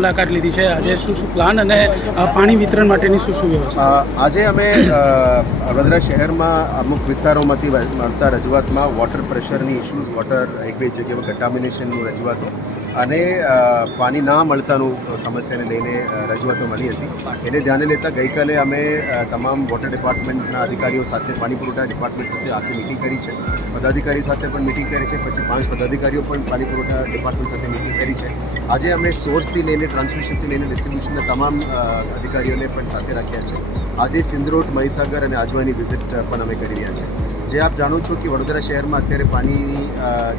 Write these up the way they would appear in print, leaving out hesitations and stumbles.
મુલાકાત લીધી છે. આજે શું પ્લાન અને પાણી વિતરણ માટેની શું વ્યવસ્થા? આજે અમે વડોદરા શહેરમાં અમુક વિસ્તારોમાંથી મળતા રજૂઆતમાં વોટર પ્રેશરની ઇસ્યુઝ, વોટર એક બે જગ્યાએ કન્ટામિનેશનનું રજૂઆતો અને પાણી ના મળતાનું સમસ્યાને લઈને રજૂઆતો મળી હતી. એને ધ્યાને લેતા ગઈકાલે અમે તમામ વોટર ડિપાર્ટમેન્ટના અધિકારીઓ સાથે, પાણી પુરવઠા ડિપાર્ટમેન્ટ સાથે આખી મિટિંગ કરી છે. પદાધિકારી સાથે પણ મિટિંગ કરી છે. પછી 5 પદાધિકારીઓ પણ પાણી પુરવઠા ડિપાર્ટમેન્ટ સાથે મિટિંગ કરી છે. આજે અમે સોર્સથી લઈને ટ્રાન્સમિશનથી લઈને ડિસ્ટ્રીબ્યુશનના તમામ અધિકારીઓને પણ સાથે રાખ્યા છે. આજે સિંદરોટ, મહીસાગર અને આજવાની વિઝિટ પણ અમે કરી રહ્યા છીએ. જે આપ જાણો છો કે વડોદરા શહેરમાં અત્યારે પાણીની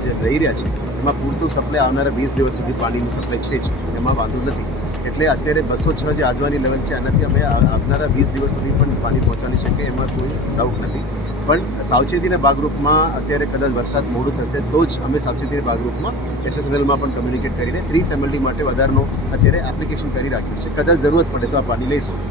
જે રહી રહ્યા છે એમાં પૂરતું સપ્લાય આવનારા 20 દિવસ સુધી પાણીનું સપ્લાય છે જ, એમાં વાંધો નથી. એટલે અત્યારે 206 જે આજવાની લેવલ છે એનાથી અમે આવનારા 20 દિવસ સુધી પણ પાણી પહોંચાડી શકીએ એમાં કોઈ ડાઉટ નથી. પણ સાવચેતીના ભાગરૂપમાં અત્યારે કદાચ વરસાદ મોડું થશે તો જ અમે સાવચેતીના ભાગરૂપમાં SSNLમાં પણ કમ્યુનિકેટ કરીને 30 mld માટે વધારનો અત્યારે એપ્લિકેશન કરી રાખ્યું છે. કદાચ જરૂરત પડે તો આ પાણી લઈશું.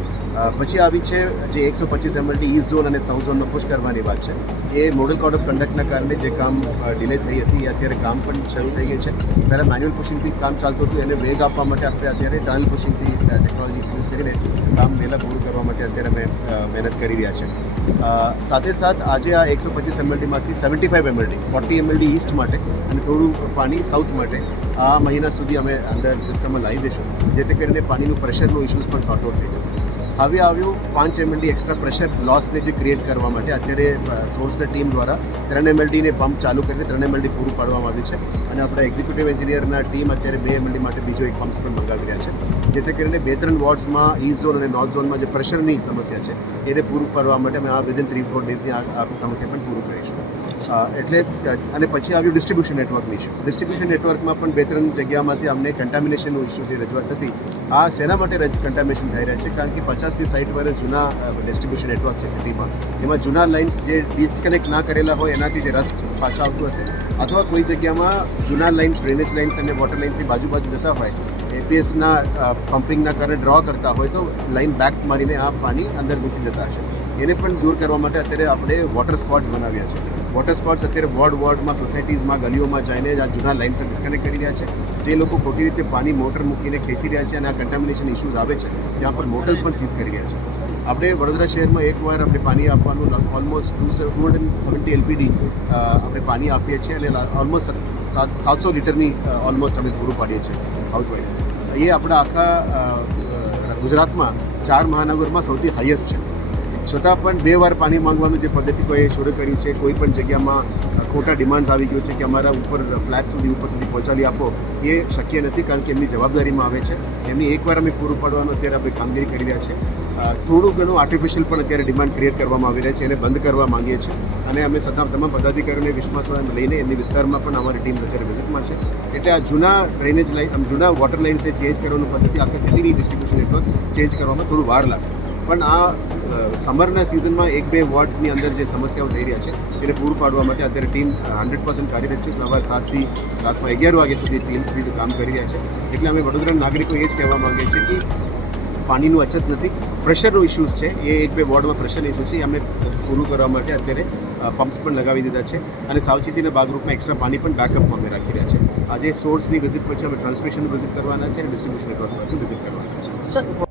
પછી આવી છે જે 125 mld ઈસ્ટ ઝોન અને સાઉથ ઝોનમાં પુશ કરવાની વાત છે. એ મોડલ કોડ ઓફ કન્ડક્ટના કારણે જે કામ ડિલે થઈ હતી એ અત્યારે કામ પણ શરૂ થઈ ગઈ છે. પહેલાં મેન્યુઅલ પુશિંગથી કામ ચાલતું હતું, એને વેગ આપવા માટે આપણે અત્યારે ટનલ પુશિંગથી ટેકનોલોજી યુઝ કરીને કામ વહેલા પૂરું કરવા માટે અત્યારે અમે મહેનત કરી રહ્યા છે. સાથે સાથ આજે આ 125 mldમાંથી 75 mld 40 mld ઈસ્ટ માટે અને થોડું પાણી સાઉથ માટે આ મહિના સુધી અમે અંદર સિસ્ટમમાં લાવી દઈશું, જેથી કરીને પાણીનું પ્રેશરનો ઇસ્યુઝ પણ સોર્ટ આઉટ થઈ જશે. હવે આવ્યું 5 mld એક્સ્ટ્રા પ્રેશર લોસને જે ક્રિએટ કરવા માટે અત્યારે સોર્સની ટીમ દ્વારા 3 mldને પંપ ચાલુ કરીને 3 mld પૂરું પાડવામાં આવ્યું છે. અને આપણા એક્ઝિક્યુટિવ એન્જિનિયરના ટીમ અત્યારે 2 mld માટે બીજો એક પંપ પણ મંગાવી રહ્યા છે, જેથી કરીને 2-3 વોર્ડ્સમાં ઈસ્ટ ઝોન અને નોર્થ ઝોનમાં જે પ્રેશરની સમસ્યા છે એને પૂરું કરવા માટે અમે આ વિધિન 3-4 ડેઝની આ સમસ્યા પણ પૂરું કરીશું. એટલે અને પછી આવ્યું ડિસ્ટ્રીબ્યુશન નેટવર્કની ઇસ્યુ. ડિસ્ટ્રીબ્યુશન નેટવર્કમાં પણ 2-3 જગ્યામાંથી અમને કન્ટામિનેશનનો ઇસ્યુ જે રજૂઆત હતી, આ શેના માટે કન્ટામિનેશન થઈ રહ્યા છે? કારણ કે 50થી 60 વર્ષ જૂના ડિસ્ટ્રીબ્યુશન નેટવર્ક છે સિટીમાં, એમાં જૂના લાઇન્સ જે ડિસ્કનેક્ટ ના કરેલા હોય એનાથી જે રસ્ટ પાછા આવતું હશે, અથવા કોઈ જગ્યામાં જૂના લાઇન્સ, ડ્રેનેજ લાઇન્સ અને વોટર લાઇન્સની બાજુ જતા હોય, APSના પમ્પિંગના કારણે ડ્રો કરતા હોય તો લાઇન બેક મારીને આ પાણી અંદર ઘૂસી જતા હશે. એને પણ દૂર કરવા માટે અત્યારે આપણે વોટર સ્પોટ્સ બનાવ્યા છે. વોટર સ્પોટ્સ અત્યારે વોર્ડમાં, સોસાયટીઝમાં, ગલીઓમાં જઈને આ જૂના લાઇન્સને ડિસ્કનેક્ટ કરી રહ્યા છે. જે લોકો ખોટી રીતે પાણી મોટર મૂકીને ખેંચી રહ્યા છે અને આ કન્ટામિનેશન ઇસ્યુઝ આવે છે ત્યાં પર મોટર્સ પણ સીઝ કરી રહ્યા છે. આપણે વડોદરા શહેરમાં એકવાર આપણે પાણી આપવાનું ઓલમોસ્ટ 270 LPD આપણે પાણી આપીએ છીએ અને ઓલમોસ્ટ 700 લીટરની ઓલમોસ્ટ અમે પૂરું પાડીએ છીએ હાઉસવાઇઝ. એ આપણા આખા ગુજરાતમાં 4 મહાનગરમાં સૌથી હાઈએસ્ટ છે. છતાં પણ 2 વાર પાણી માંગવાનું જે પદ્ધતિ કોઈ શરૂ કરી છે, કોઈ પણ જગ્યામાં ખોટા ડિમાન્ડ્સ આવી ગયું છે કે અમારા ઉપર ફ્લેટ સુધી પહોંચાડી આપો, એ શક્ય નથી. કારણ કે એમની જવાબદારીમાં આવે છે. એમની એકવાર અમે પૂરું પાડવાનું અત્યારે આપણે કામગીરી કરી રહ્યા છે. થોડું ઘણું આર્ટિફિશિયલ પણ અત્યારે ડિમાન્ડ ક્રિએટ કરવામાં આવી રહ્યા છે, એને બંધ કરવા માંગીએ છીએ. અને અમે તમામ પદાધિકારીઓને વિશ્વાસમાં લઈને એમની વિસ્તારમાં પણ અમારી ટીમ અત્યારે વિઝિટમાં છે. એટલે આ જૂના ડ્રેનેજ લાઇન, જૂના વોટર લાઇન્સને ચેન્જ કરવાનું પદ્ધતિ આખા સિટીની ડિસ્ટ્રીબ્યુશન નેટવર્ક ચેન્જ કરવામાં થોડું વાર લાગશે. પણ આ સમરના સિઝનમાં 1-2 વોર્ડ્સની અંદર જે સમસ્યાઓ થઈ રહ્યા છે એને પૂરું પાડવા માટે અત્યારે ટીમ 100% કાર્યરત છે. સવાર 7થી રાતમાં 11 વાગ્યા સુધી ટીમ સીધું કામ કરી રહ્યા છે. એટલે અમે વડોદરાના નાગરિકો એ જ કહેવા માંગીએ છીએ કે પાણીનું અછત નથી, પ્રેશરનો ઇસ્યુઝ છે. એ 1-2 વોર્ડમાં પ્રેશર ઇસ્યુ છે, અમે પૂરું કરવા માટે અત્યારે પમ્પ્સ પણ લગાવી દીધા છે. અને સાવચેતીના ભાગરૂપમાં એક્સ્ટ્રા પાણી પણ બેકઅપમાં અમે રાખી રહ્યા છે. આજે સોર્સની વિઝિટ પછી અમે ટ્રાન્સમિશનની વિઝિટ કરવાના છે અને ડિસ્ટ્રીબ્યુશન નેટવર્કની વિઝિટ કરવાના છે.